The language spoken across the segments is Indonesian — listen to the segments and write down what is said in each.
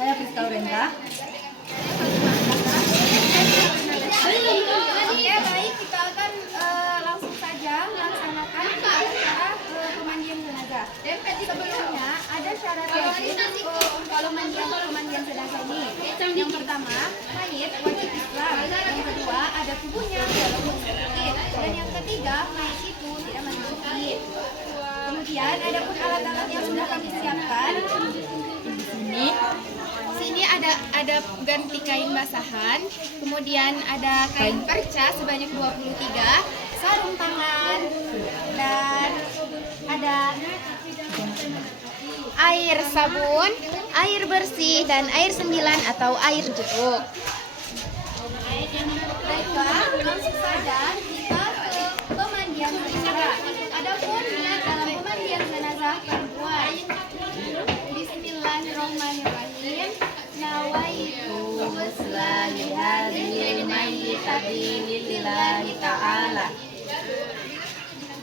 Saya Priska Urenda. Oke, baik, kita akan langsung saja melaksanakan acara pemandian jenazah. Sebelumnya ada syarat wajib kalau pemandian jenazah ini. Yang pertama, mayit wajib Islam. Yang kedua, ada tubuhnya walaupun sedikit. Dan yang ketiga, mayit itu tidak masuk id. Kemudian ada pun alat-alat yang sudah kami siapkan. Sini ada ganti kain basahan, kemudian ada kain perca sebanyak 23, sarung tangan, dan ada air sabun, air bersih, dan air sembilan atau air jeruk. Baiklah, langsung saja kita ke pemandian jenazah. Adapun niat dalam pemandian jenazah perempuan. Bismillahirrahmanirrahim. Nawaitu waslahi hadhil mayyitati lillahi ta'ala.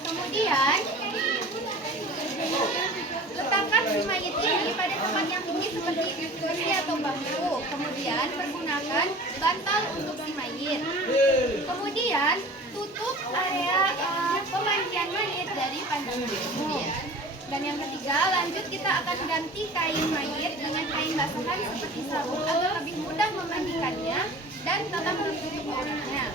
Kemudian letakkan si mayit ini pada tempat yang tinggi seperti kursi atau bangku. Kemudian pergunakan bantal untuk si mayit. Kemudian tutup area pemandian mayit dari pandangan umum. Dan yang ketiga, lanjut kita akan ganti kain mayit dengan kain basahan seperti sarung agar lebih mudah memandikannya dan tetap tertutup auratnya.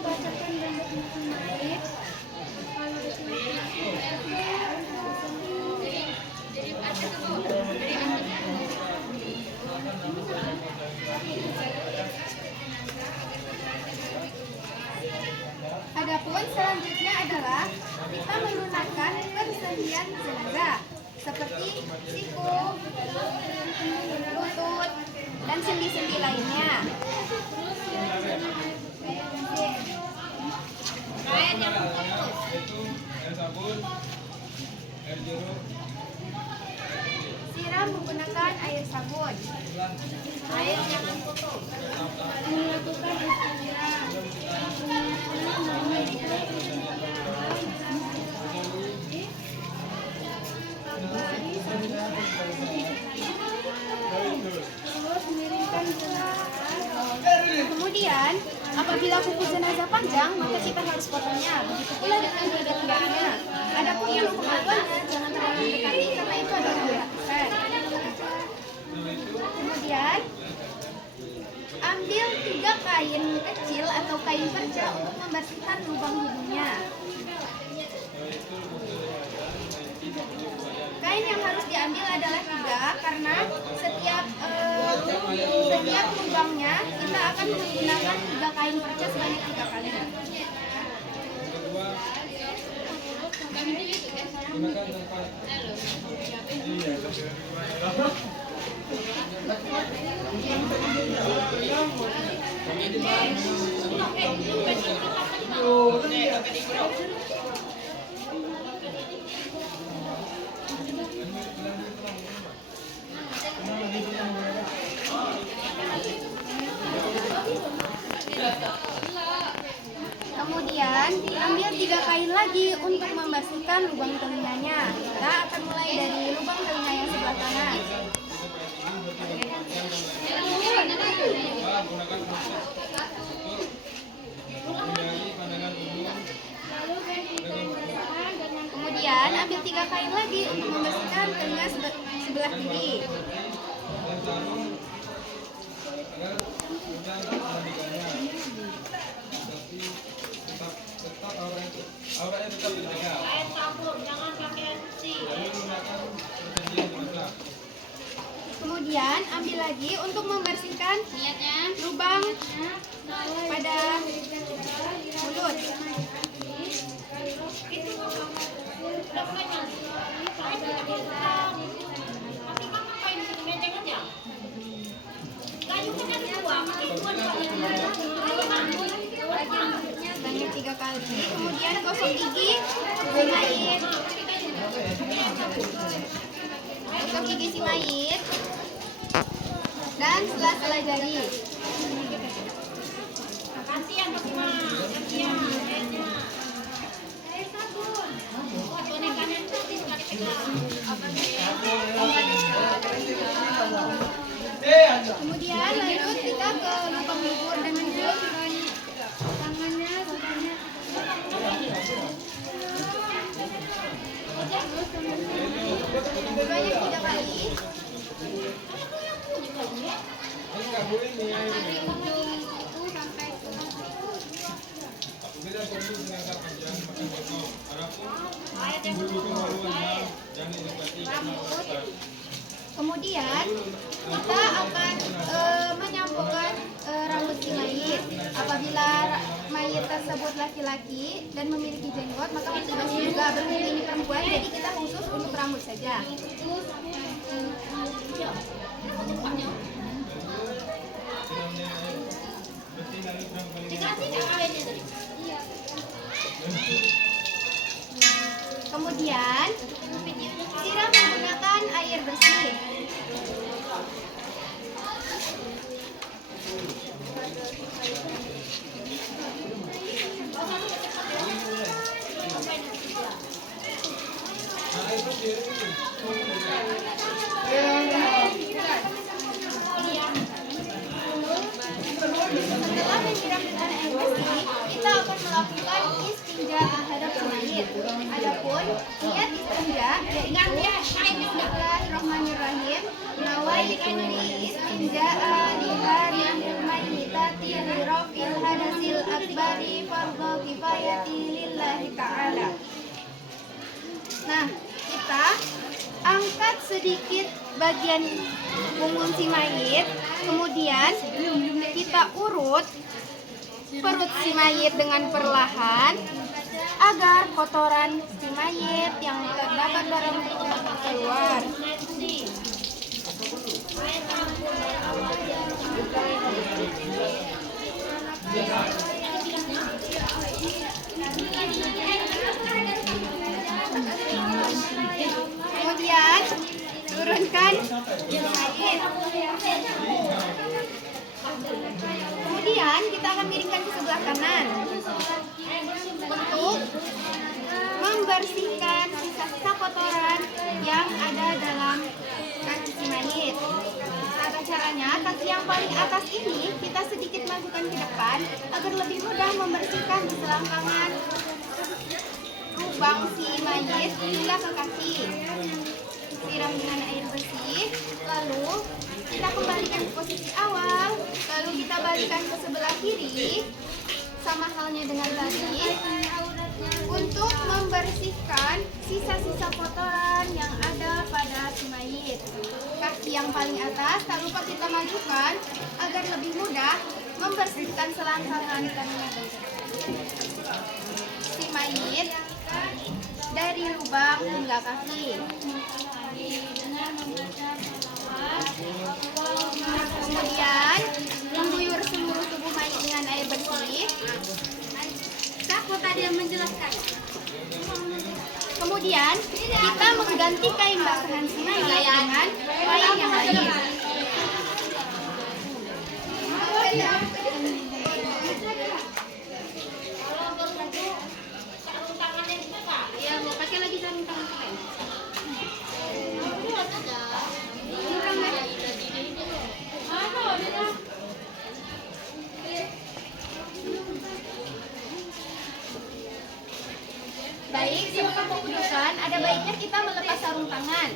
Bacakan bentuk mayit. Adapun selanjutnya adalah kita menggunakan persendian jenazah seperti siku, lutut, dan sendi-sendi lainnya. Siram menggunakan air sabun. Air jangan tutup. Melakukan istirahat. Kemudian, apabila kuku jenazah panjang, maka kita harus potongnya. Begitu pula dengan tidak-tidaknya. Adapun yang keduanya, jangan terlalu mendekati karena itu adalah batasan. Kemudian, ambil 3 kain kecil atau kain perca untuk membersihkan lubang hidungnya. Kain yang harus diambil adalah 3 karena setiap lubangnya kita akan menggunakan 3 kain perca sebanyak 3 kali. Kemudian ambil 3 kain lagi untuk membersihkan lubang telinganya. Kita akan mulai dari lubang telinga yang sebelah kanan. Kemudian ambil 3 kain lagi untuk membersihkan telinga sebelah kiri. Kemudian ambil lagi untuk membersihkan lubang pada mulut. Banyak 3 kali. Kemudian gosok gigi, mayit. Gosok gigi si mayit dan sela-sela jari. Kasihan Fatimah. Kasihan. Air sabun. Buat bonekanya. Kemudian kita akan menyampaikan rambut si mayit. Apabila mayit tersebut laki-laki dan memiliki jenggot, maka petugas juga berhubung ini perempuan, jadi kita khusus untuk rambut saja. Kemudian siram menggunakan air bersih. Setelah menyiram dengan air bersih, kita akan melakukan istinja terhadap mayit. Adapun niat istinja yaitu Bismillahirrahmanirrahim. Nawaitu istinja'a lihadhil mayyitati lirafil hadasil akbari fardhu kifayati lillahi ta'ala. Nah, kita angkat sedikit bagian punggung si mayit, kemudian kita urut perut si mayit dengan perlahan agar kotoran si mayit yang terdapat dalam perutnya keluar. Kemudian turunkan mayit. Kemudian kita akan miringkan ke sebelah kanan untuk membersihkan sisa-sisa kotoran yang ada dalam kaki si mayit. Tata caranya, kaki yang paling atas ini kita sedikit majukan ke depan agar lebih mudah membersihkan di selangkangan lubang si mayit hingga ke kaki. Siram dengan air bersih, lalu kita kembalikan ke posisi awal, lalu kita balikan ke sebelah kiri, sama halnya dengan tadi, untuk membersihkan sisa-sisa kotoran yang ada pada si mayit. Kaki yang paling atas tak lupa kita majukan agar lebih mudah membersihkan selangkangan si mayit dari lubang hingga kaki. Kemudian mengguyur seluruh tubuh mayit dengan air bersih. Siapa tadi yang menjelaskan? Kemudian kita mengganti kain basahan si mayit dengan kain yang lain. Ya, mau pakai lagi sarung tangan. Baik, sebelum pembudukan, ada baiknya kita melepas sarung tangan.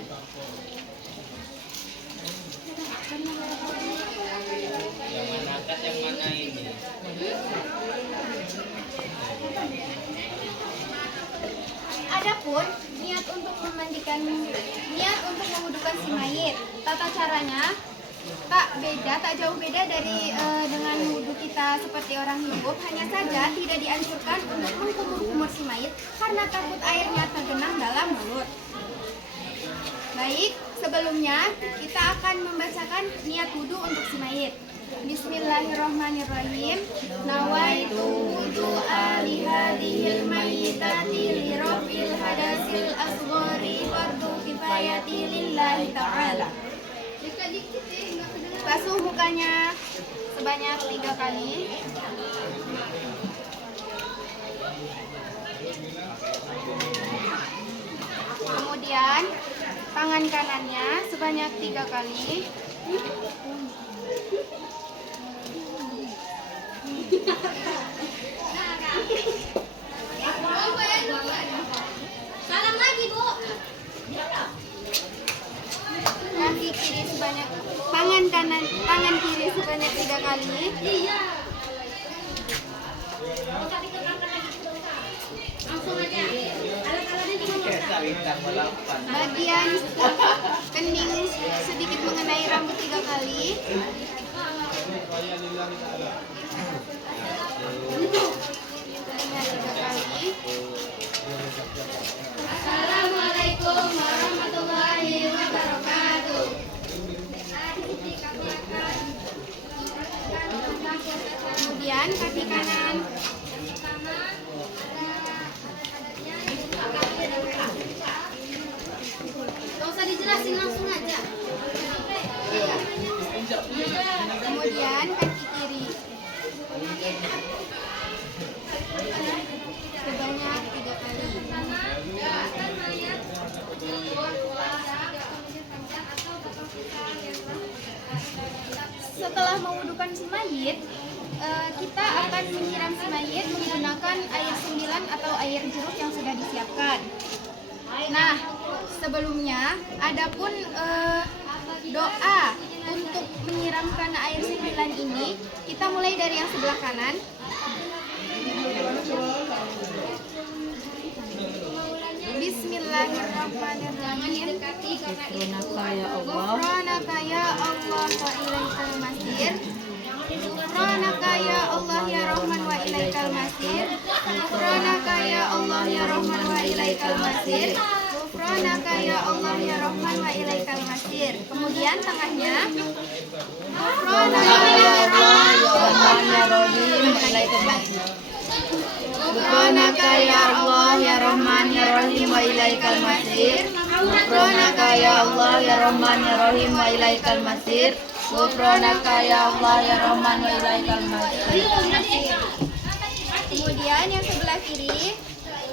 Yang mana kat, yang mana ini? Adapun niat untuk mewudukan si mayit, tata caranya tak jauh beda dari dengan wudhu kita seperti orang hidup, hanya saja tidak dianjurkan untuk mengkumur-kumur si mayit karena takut airnya tergenang dalam mulut. Baik, sebelumnya kita akan membacakan niat wudhu untuk si mayit. Bismillahirrahmanirrahim. Nawaitu wudu'a lihadhil mayyitati lirafil hadasil asghari fardhu kifayati lillahi ta'ala. Basuh mukanya sebanyak 3 kali. Kemudian tangan kanannya sebanyak 3 kali. Salam lagi, Bu. Kaki kiri sebanyak tangan kiri sebanyak 3 kali. Iya. bintang malapan. Bagian kening sedikit mengenai rambut 3 kali. Telinga 3 kali. Assalamualaikum warahmatullahi wabarakatuh. Kemudian kaki kanan. Gak usah dijelasin, langsung aja. Iya. Kemudian kaki kiri. Sebanyak 3 kali. Setelah mewudukan si mayit, kita akan menyiram si mayit menggunakan air 9 atau air jeruk yang sudah disiapkan. Nah, sebelumnya adapun doa untuk menyiramkan air 9 ini, kita mulai dari yang sebelah kanan. Bismillahirrahmanirrahim. Ghufranaka ya Allah. Ghufranaka ya Allah wa ilaikal masir. Ghufranaka ya Allah ya Rahman wa ilaikal masir. Ghufranaka ya Allah ya Rahman wa ilaikal masir. Ghufranaka ya Allah ya Rahman wa ilaikal masir. Kemudian tengahnya. Ghufranaka ya Allah ya Rahman ya Rahim wa ilaikal masir. Ghufranaka ya Allah ya Rahman ya Rahim wa ilaikal masir. Ghufranaka ya Allah ya Rahman ya Rahim wa ilaikal masir. Ghufranaka ya Allah ya Rahman wa ilaikal masir. Kemudian yang sebelah kiri.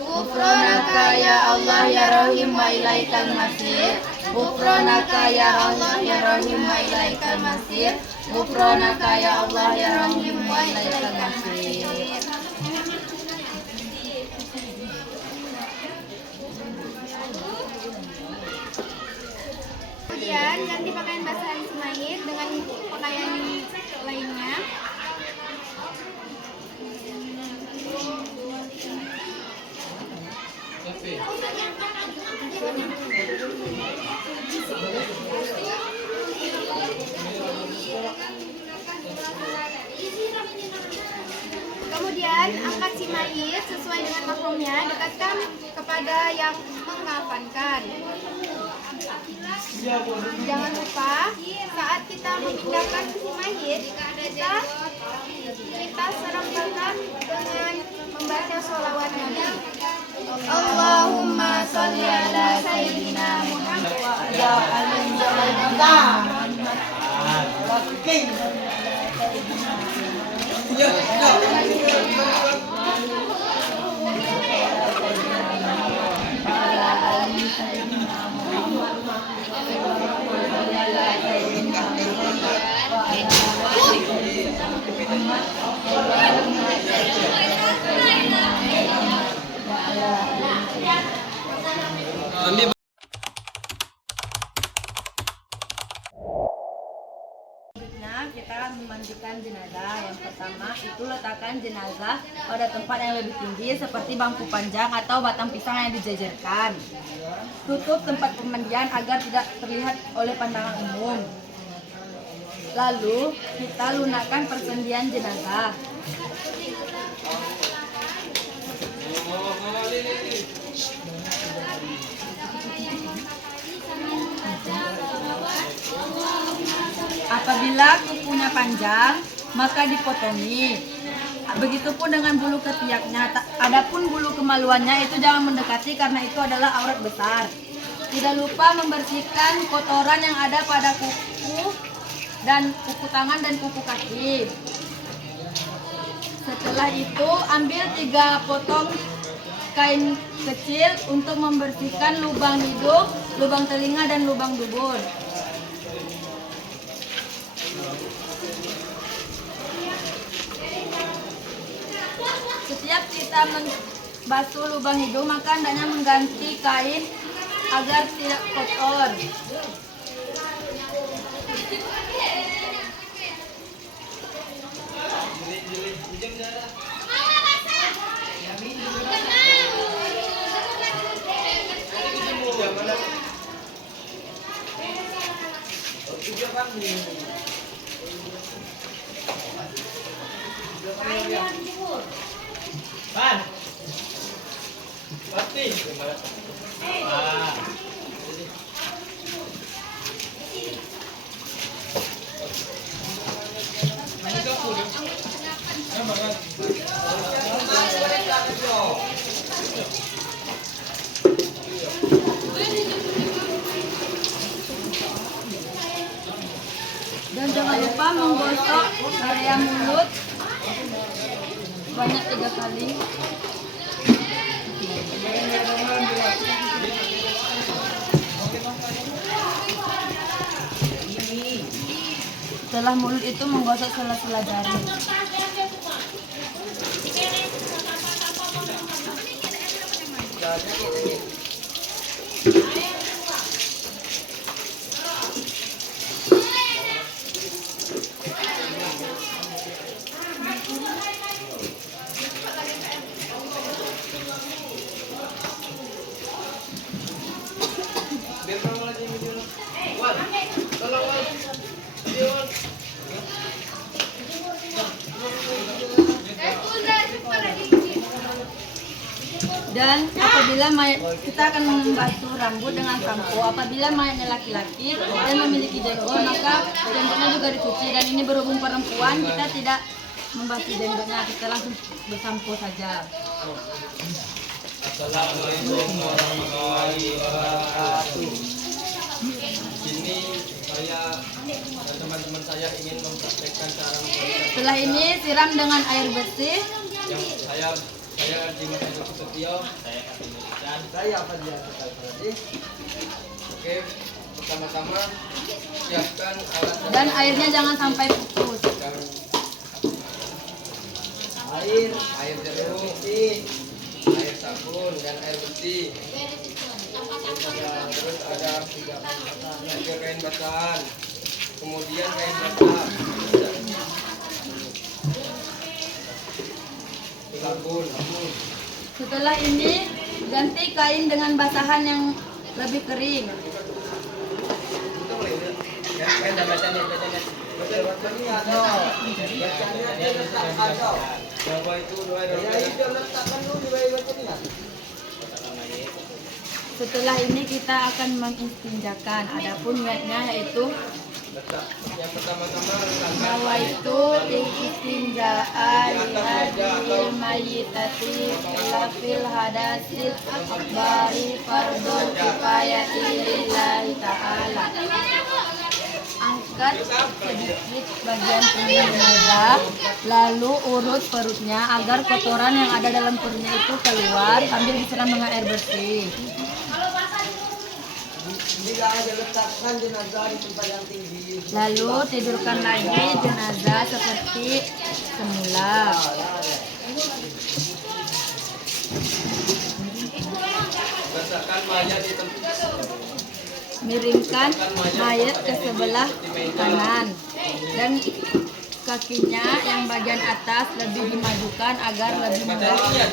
Ghufranaka ya Allah ya Rahim wa ilaikal masir. Ghufranaka ya Allah ya Rahim wa ilaikal masir. Ghufranaka ya Allah ya Rahim wa ilaikal masir. Kemudian ganti pakaian basahan si mayit dengan pakaian lainnya. Kemudian angkat si mayit sesuai dengan mahramnya, dekatkan kepada yang mengafankan. Jangan lupa saat kita memindahkan si mayit, kita serempelkan dengan membaca sholawat Nabi. Allahumma sholli ala sayyidina Muhammad wa ala alihi Muhammad. Selanjutnya kita memandikan jenazah. Yang pertama itu letakkan jenazah pada tempat yang lebih tinggi seperti bangku panjang atau batang pisang yang dijajarkan. Tutup tempat pemandian agar tidak terlihat oleh pandangan umum. Lalu kita lunakkan persendian jenazah. Apabila kukunya panjang, maka dipotongi. Begitupun dengan bulu ketiaknya. Adapun bulu kemaluannya itu jangan mendekati karena itu adalah aurat besar. Tidak lupa membersihkan kotoran yang ada pada kuku dan kuku tangan dan kuku kaki. Setelah itu ambil 3 potong kain kecil untuk membersihkan lubang hidung, lubang telinga dan lubang dubur. Setiap kita membasuh lubang hidung, maka hendaknya mengganti kain agar tidak kotor. Pan. Pati. Ah. Dan jangan lupa menggosok area mulut banyak 3 kali. Setelah mulut itu menggosok sela-sela jari. Dan apabila mayat, kita akan membasuh rambut dengan sampo. Apabila mayatnya laki-laki dan memiliki jenggot, maka jenggotnya juga dicuci. Dan ini berhubung perempuan, kita tidak membasuh jenggotnya, kita langsung bersampo saja. Assalamualaikum warahmatullahi wabarakatuh. Ini saya dan teman-teman saya ingin mempraktekkan cara membuat. Setelah ini siram dengan air bersih. Yang saya Dimas Hendro Susetio, saya akan menjelaskan. Saya akan menjelaskan tadi. Oke, pertama-tama siapkan alat Dan airnya jangan sampai putus. air jeruk, air sabun dan air bersih. Terus ada 3 kain basahan, kemudian kain basah, sabun. Setelah ini ganti kain dengan basahan yang lebih kering. Kain dan bacanya. Coba itu Setelah ini kita akan mengistinjakan. Adapun niatnya yaitu yang pertama-tama bahwa itu istinjaan hadil mayitati lafil hadasil bari fardun kifayati lillahi ta'ala. Angkat sedikit bagian punggung jenazah, lalu urut perutnya agar kotoran yang ada dalam perutnya itu keluar sambil disiram dengan air bersih. Lalu tidurkan lagi jenazah seperti semula. letakkan mayat di tempat. Miringkan mayat ke sebelah kanan dan kakinya yang bagian atas lebih dimajukan agar lebih mudah untuk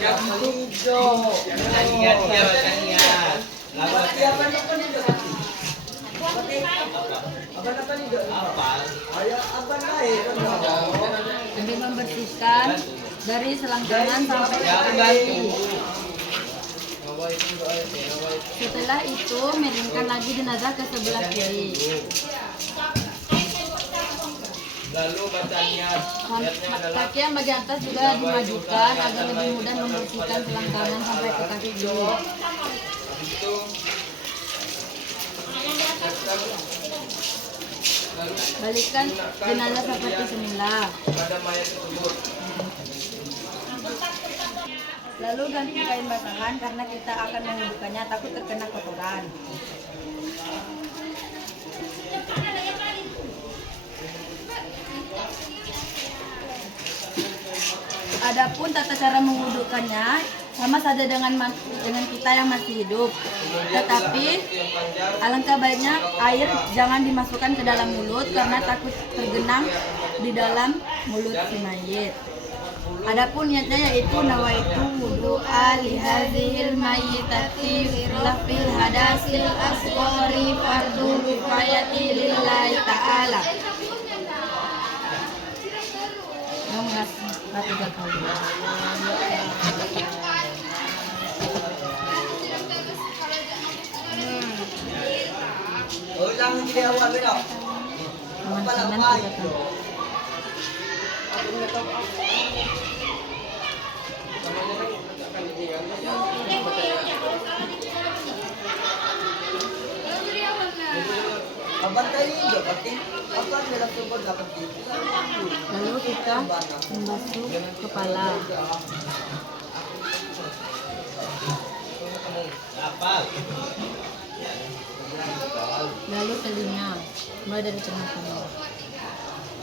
lebih membersihkan dari selangkangan sampai ke kaki. Setelah itu miringkan lagi jenazah ke sebelah kiri. Lalu bacanya Kaki yang bagian atas juga dimajukan agar lebih mudah membersihkan selangkangan sampai ke kaki dulu. habis itu Balikkan jenazah seperti semula. pada mayat tersebut. Lalu ganti kain basahan karena kita akan mengudukannya takut terkena kotoran. Adapun tata cara mengudukannya sama saja dengan kita yang masih hidup. Tetapi alangkah baiknya air jangan dimasukkan ke dalam mulut karena takut tergenang di dalam mulut si mayit. Adapun niatnya yaitu nawaitu wudu'a li hadzihil mayyitati fil hadasil asghari fardu kifayati lillahi ta'ala. Yang tiga kali. Ulang jadi awal beda. Apa nak buat? Abang tadi juga pakai apa dalam tubuh dapat itu. Lalu kita membasuh kepala. Lalu telinga, mulai dari tengah-tengah.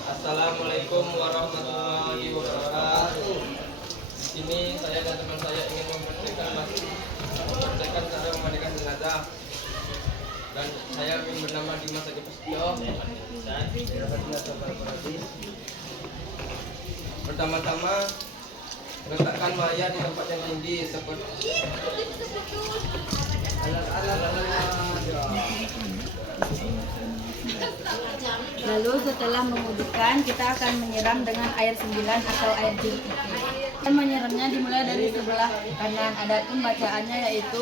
Assalamualaikum warahmatullahi wabarakatuh. Di sini saya dan teman saya ingin memperkenalkan cara memandikan jenazah. Dan saya ingin bernama Dimas Adi Prasetyo. Pertama-tama letakkan mayat di tempat yang tinggi seperti Lalu setelah mengudukan, kita akan menyiram dengan air 9 atau air jeruk nipis. Dan menyiramnya dimulai dari sebelah kanan. Adapun bacaannya yaitu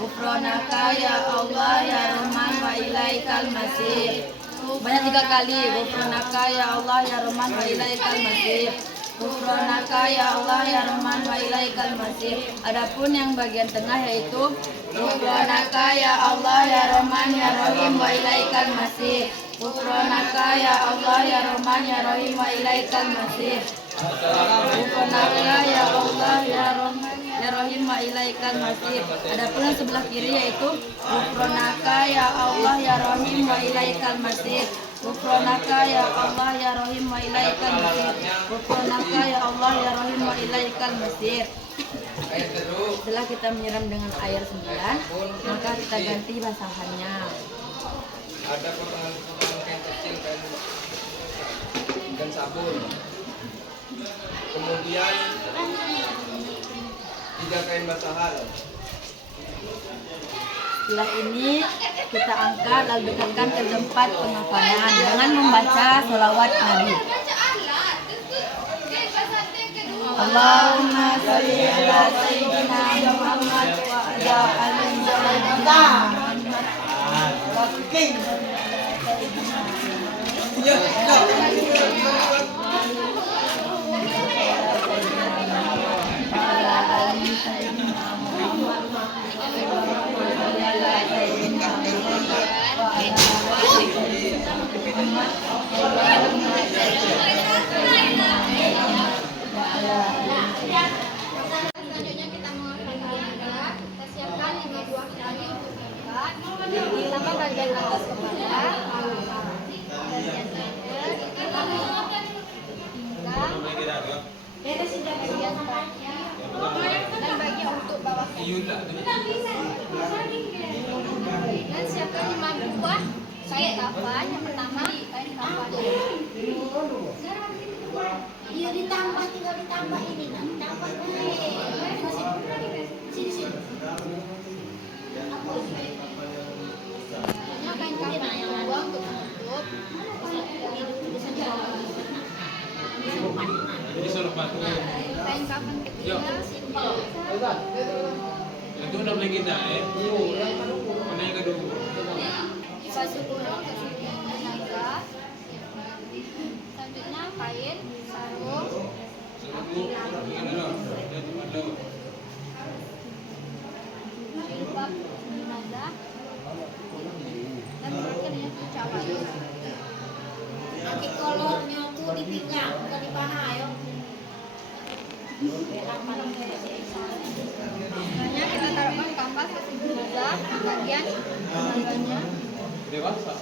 Ghufranaka ya Allah ya Rahman wa ilaikal masir. Banyak 3 kali. Ghufranaka ya Allah ya Rahman wa ilaikal masir. Ghufranaka ya Allah ya Rahman wa ilaikal masir. Adapun yang bagian tengah yaitu Ghufranaka ya Allah ya Rahman ya Rahim wa ilaikal masir. Ghufranaka ya Allah ya Rahman ya Rahim wa ilaikal masir. Ghufranaka ya Allah ya Rahman ya Rahim wa ilaikal masir. Adapun yang sebelah kiri yaitu Ghufranaka ya Allah ya Rahim wa ilaikal masir. Ghufranaka ya Allah ya Rahim wa ilaikal masir. Ghufranaka ya Allah ya Rahim wa ilaikal masir. Setelah kita menyiram dengan air 9, maka kita ganti basahannya. ada potongan-potongan kain kecil dan sabun. Kemudian 3 kain basahan. Setelah ini kita angkat lalu dekatkan ke tempat pengapanan dengan membaca sholawat Nabi. Allahumma sholli ala sayyidina Muhammad wa ala ali sayyidina Muhammad. Selanjutnya kita menghafalkan juga. Kita siapkan 5 buah tali untuk diangkat. Pertama bagian atas kepala, bagian dada, pinggang, bagian kaki, dan bagian untuk bawah kaki. Dan siapkan 5 buah kain kafan. Yang pertama kain kafan. Iya ditambah, tinggal ditambah ini, ditambah sini. Hanya kain kafan yang kedua untuk menutup. Kain kafan ketiga simpel. Itu udah boleh kita mana yang kedua? Basuh kurung ke sini jenazah. Selanjutnya kain sarung. Jilbab jenazah. Dan terakhirnya cawan. Nanti kolornya tuh di pinggang, bukan di paha, ayo. Selanjutnya kita taruhkan kampas ke jenazah bagian jenazahnya. Dewasa.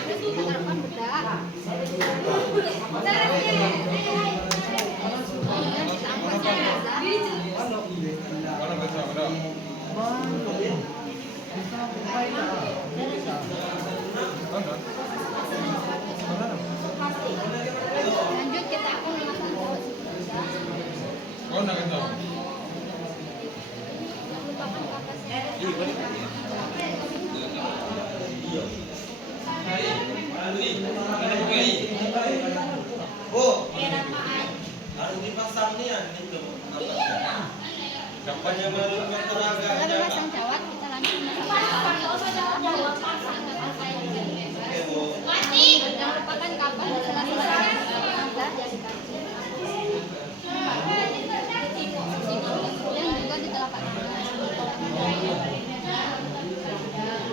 Terus kita taruhkan bedak. Kemudian kita angkat jenazah. Mana baca mana? Mana? Kau nak tahu? Lupakan kapasnya. Iya, boleh. Setelah memasang cawat, kita lanjut memasang jangan lupakan kapas setelah selesai dari kaki. Dan juga di telapak tangan.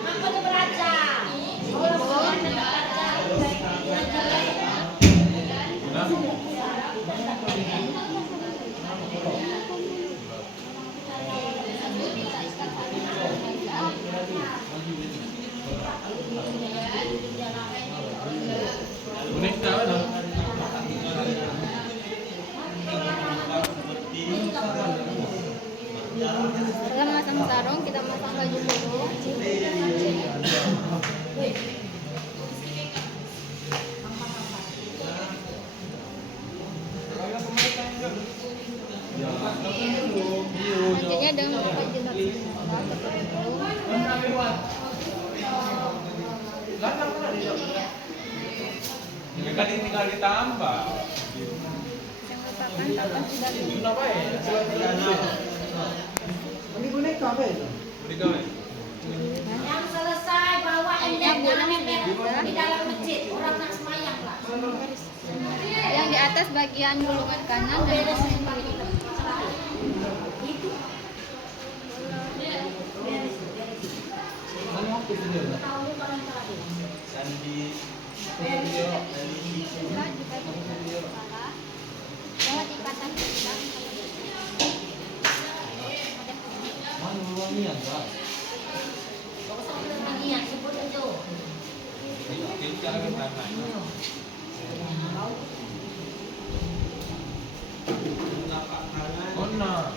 Aku beraca. Boneka mana? Setelah memasang sarung, kita masang baju dulu. Selanjutnya dengan memakai jilat sandal seperti itu. Ini kan ini tinggal ditambah. Jangan lupakan kapas sudah dulu. Kenapa ya? Boneka apa itu? Boneka apa? Yang selesai bawa Hanya endek boleh jangan ember biasa. di dalam masjid. Orang nak semayang lah. Yang di atas bagian gulungan kanan dan bawah yang kiri. Itu. Tahu paling terakhir. Buka jika tidak salah. Lewat ikatan belakang. Ini yang sebut itu. Ini cara kita main. Oh nah.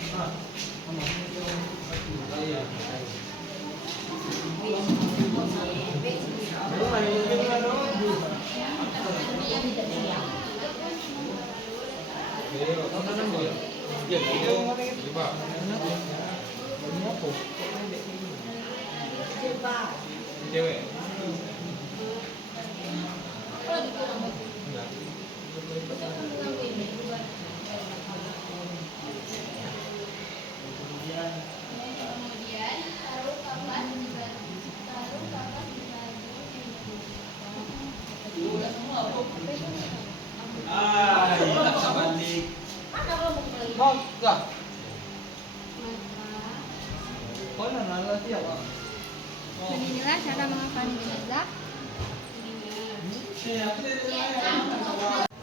Cewek. Kemudian taruh kapas di Dan inilah cara mengakani jenazah.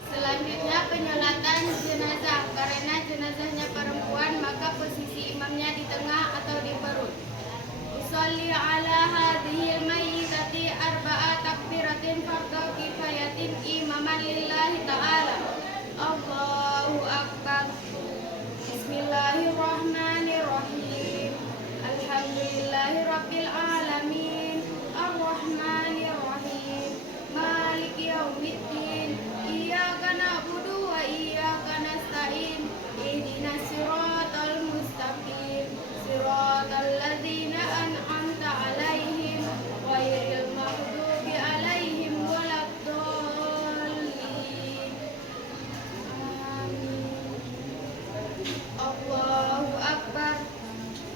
Selanjutnya penyolatan jenazah. Karena jenazahnya perempuan, maka posisi imamnya di tengah atau di perut. Usolli ala hadhil mayyitati arba'a takbiratin fardhu kifayatin imaman lillahi ta'ala. Allahu akbar. Bismillahirrahmanirrahim. Alhamdulillahi rabbil alamin. Ar-Rahmanir-Rahim. Maliki yaumiddin. Iyyaka na'budu wa iyyaka nasta'in. Ihdinas siratal mustaqim. Siratal ladzina an'amta 'alaihim ghairil maghdubi 'alaihim waladdallin. Amin. Allahu akbar.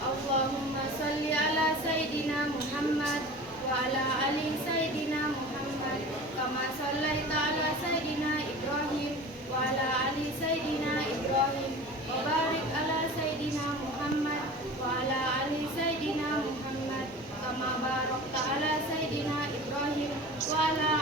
Allahumma salli ala Sayyidina Muhammad wa ala ali Sayyidina Muhammad kama sallaita ala Sayyidina Ibrahim wa ala ali Sayyidina Ibrahim wa barik ala Sayyidina Muhammad wa ala ali Sayyidina Muhammad kama barakta ala Sayyidina Ibrahim wa ala